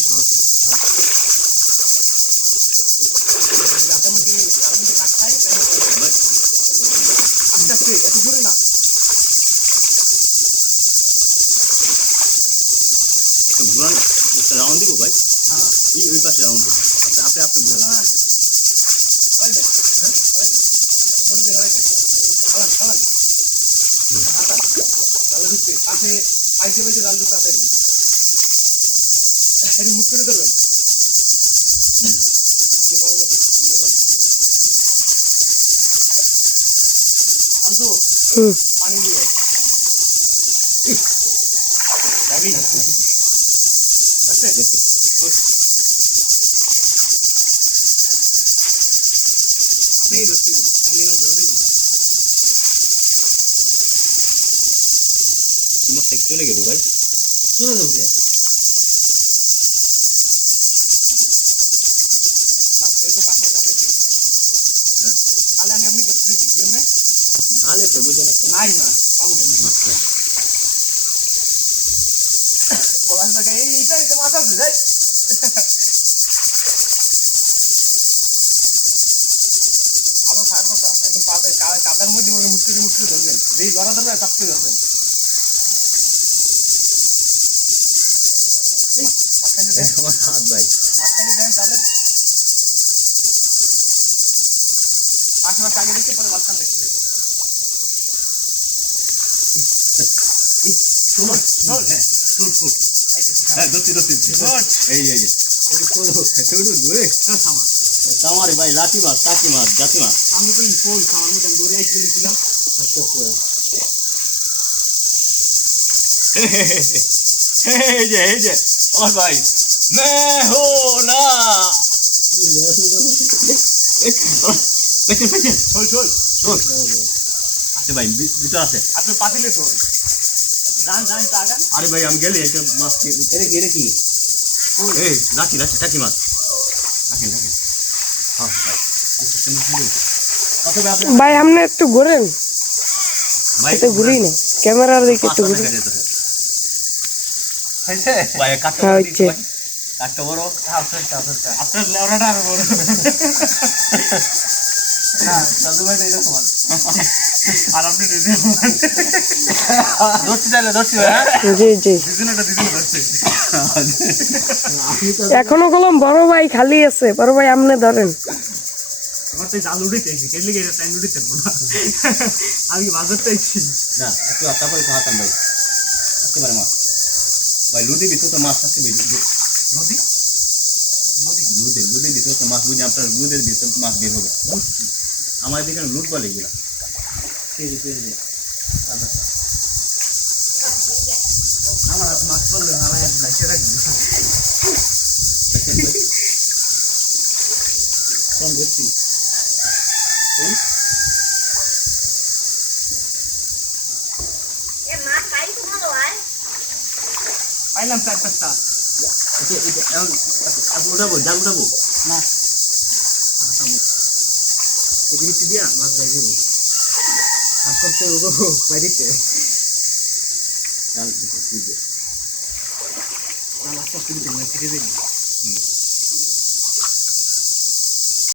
সরাসরি যাতে মধ্যে যার মধ্যে কাঠ খাই আস্তে আস্তে এত জোরে না একটা ঘুরান রাউন্ড দিব ভাই। হ্যাঁ। ওই পাশে রাউন্ড দিব। আপনি আপনি আপনি বলুন। না হালাই দেন হ্যাঁ হালাই দেন এত জোরে দিয়ে হালাই দেন হালান হালান হাতান ঢুকতে পাশে পাইছে পাইছে জাল ঢুকতে দেন এটি মুখ করে হুম। পানি নিয়ে আয়। যাবি? যাচ্ছে? দেখছি গুড। হাতেই ধরছি নাহলে এবার ধরে দেবো না কি মাছটা চলে গেল ভাই শুনে দেবো যে বাস এরকম পাশে পাশে হাতেই থাকবে হ্যাঁ আরও সার কথা একদম কাদার মধ্যে মুটকে মুটকে ধরবেন। যেই ধরা ধরবে চাপতে ধরবেন এই, মাঝখানে দেন আমার হাত ভাই। মাঝখানে দেন তাহলে। আশেপাশে আগে দেখতে পরে মাঝখান হ্যাঁ হ্যাঁ। তামারে ভাই লাঠি মাছ টাকি মাছ জাতি মাছ আমি বলি ফোল খাওয়ার মতো আমি দৌড়ে আইতে বলেছিলাম এই যে এই যে। আমার ভাই। মে হো না পেছন পেছন চল চল আছে ভাই ভিতর আছে। আপনি পাতিলে শোন। যান যান একটু আগান। আরে ভাই আমি গেলে একটা মাছ এটা কি এটা কি? এই লাঠি লাঠি টাকি মাছ। রাখেন রাখেন। হ্যাঁ ভাই। ভাই আপনি একটু ঘুরেন। ভাই একটু ঘুরি না ক্যামেরার দিকে একটু ঘুরি হয়েছে? হ্যাঁ, বড় আপনার লেওড়াটা আরও বড় হ্যাঁ দাদু ভাই আর আপনি চাইলে হ্যাঁ? জি জি। এখনও কলম বড় ভাই খালি আছে বড় ভাই আপনি ধরেন। আমার তো জাল গেছে টাইম না। আমি কি বাজার চাইছি না একটু তারপরে হাতান ভাই একেবারে মাছ ভাই লুদি ভিতরে তো মাছ বেশি নদী নদী লুদে লুদের ভিতরে তো মাছ বুঝি আপনার লুদের ভিতরে মাছ বের হবে আমার দিকে লুদ বলে এগুলা পেরে পেরে আমার মাছ পড়লে আমার এক লাইসে রাখব কোন ধরছি পাইলাম চার পাঁচটা উঠাবো জাল উঠাবো? না। এদিকে দিয়া মাছ যাই দেবো। সাফ করতে হব বাড়িতে জাল দিতে, দিতে। মাছ করতে দিতে দেবো।